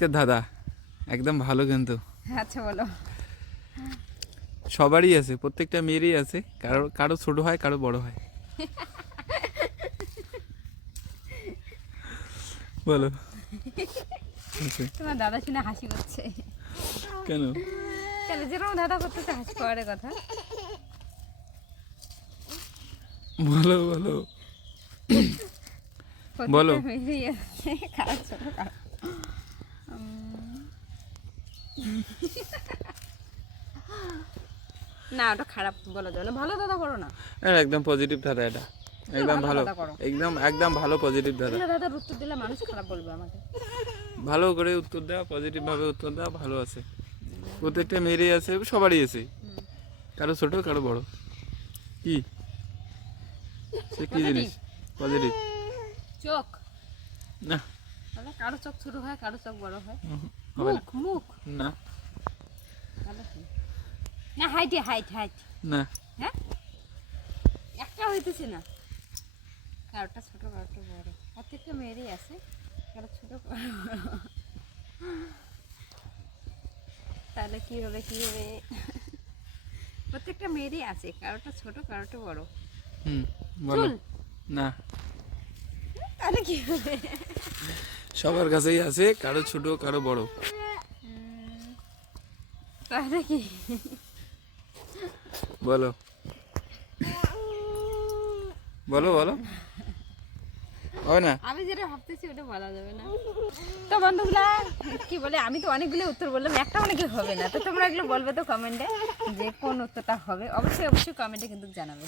আজকের দাদা একদম ভালো কিন্তু আচ্ছা বলো। সবারই আছে, প্রত্যেকটা মেয়েরই আছে, কারো কারো ছোট হয় কারো বড় হয়। বলো। আছে। তোমার দাদা শুনে হাসি করছে কেন? কেন যেরকম দাদা করতেছে হাসি পাওয়ার কথা। বলো বলো বলো। প্রত্যেকটা মেয়েরই আছে, কারো ছোট কারো। না ওটা খারাপ বলা যাবে না, ভালো দাদা করো না। একদম পজিটিভ দাদা, এটা একদম ভালো, দাদা করো। একদম একদম ভালো পজিটিভ দাদা। এগুলো দাদার উত্তর দিলে মানুষ খারাপ বলবে আমাকে। ভালো করে উত্তর দেওয়া, পজিটিভ ভাবে উত্তর দেওয়া, ভালো আছে। প্রত্যেকটা মেয়েরই আছে, সবারই আছে, কারো ছোট কারো বড়। কি সে কি জিনিস? পজিটিভ চোখ না, তাহলে কারো চোখ ছোট হয় কারো চোখ বড় হয়। হবে না। মুখ মুখ না তাহলে কি? না হাইটে হাইট হাইট। না, হ্যাঁ একটা হইতেছে না, কারোটা ছোট কারোটা বড়, প্রত্যেকটা মেয়েরই আছে, কারো ছোট কারো বড়। তাহলে কি হবে কি হবে? প্রত্যেকটা মেয়েরই আছে, কারোটা ছোট কারোটা বড়। বলো। চুল। না, তাহলে কি হবে? সবার কাছেই আছে, কারো ছোট কারো বড়। তাহলে কি? বলো বলো বলো। হয় না? আমি যেটা ভাবতেছি ওটা বলা যাবে না। তো বন্ধুগুলা কি বলে, আমি তো অনেকগুলো উত্তর বললাম, একটা অনেকে হবে না, তো তোমরা এগুলো বলবে তো কমেন্টে যে কোন উত্তরটা হবে। অবশ্যই অবশ্যই কমেন্টে কিন্তু জানাবে।